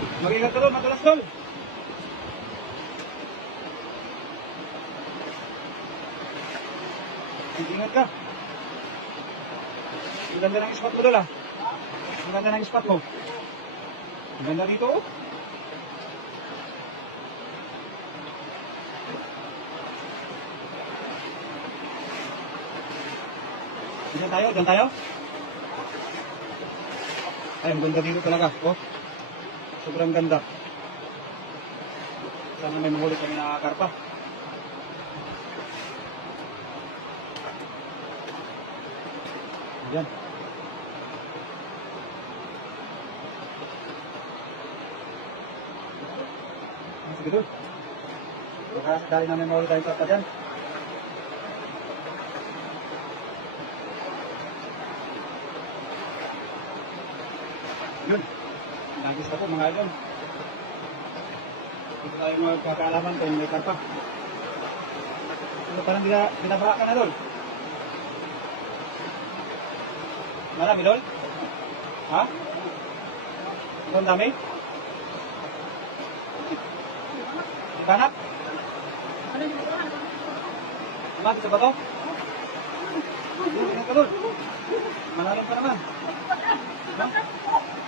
Mag-ingat ka doon, madalas tol. Mag-ingat ka. Ang ganda ng spot mo doon ah. Ang ganda ng spot mo. Ang ganda dito oh. Diyan tayo, diyan tayo. Ay, ang ganda dito talaga. Oh. Sobrang ganda. Sana may mahuli kami na karpa. Ayan. Sige doon. Baka dahil na may mahuli tayong karpa dyan. Yun. Nagis na po mga idol. Dito tayo magkakaalaman kung may karpa. Ito parang binabaka ka na doon. Marami doon? Ha? Ito ang dami? Ibanap? Ibanap sa bato? Ingat ka doon. Malalim pa naman. Ha?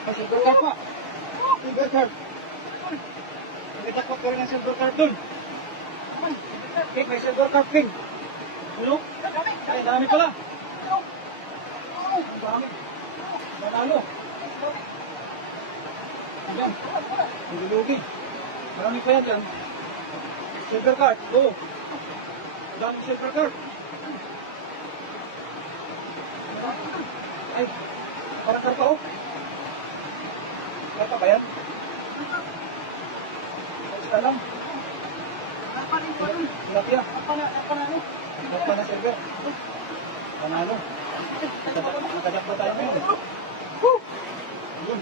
May silver card pa. Silver card. May takot ka rin ang silver card doon. Okay, may silver card king. Ano? Ay, dami pala. Ang dami. Manalo. Ayan. Hindi lugi. Marami pa yan dyan. Silver card. Oo. Dami silver card. Ay, parang karpa oh. Karpa ba yan? Basta lang. Tilapia. Karpa na silver. Panalo. Nakajak ba tayo ngayon? Yun.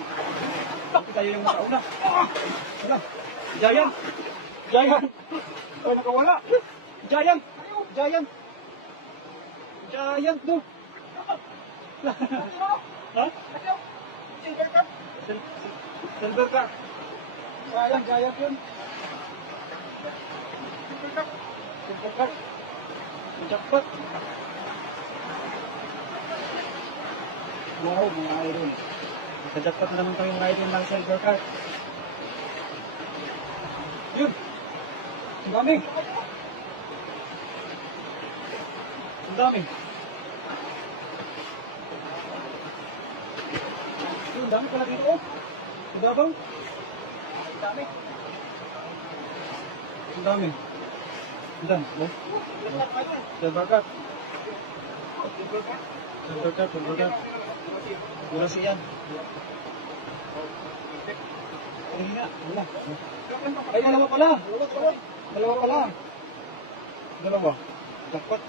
Bakit tayo yung nakauna? Wala. Giant. Giant. Ay, nakawala. Giant. Giant. Giant do. Ha? Silver cup. Silver cup. Giant, giant yun. Silver cup. Silver cup. Jackpot. Wow, mga idol. Nakajackpot na naman kami mga idol ng silver card. Yun. Ang dami. Ang dami. Yun, ang dami pala dito oh. Ang dabang. Ang dami. Ang dami. Ang dami. Oh. Silver card. Silver card, silver card. Wala siyan. Ay, nga. Wala. Ay, dalawa pala. Dalawa pala. Dalawa. Jackpot.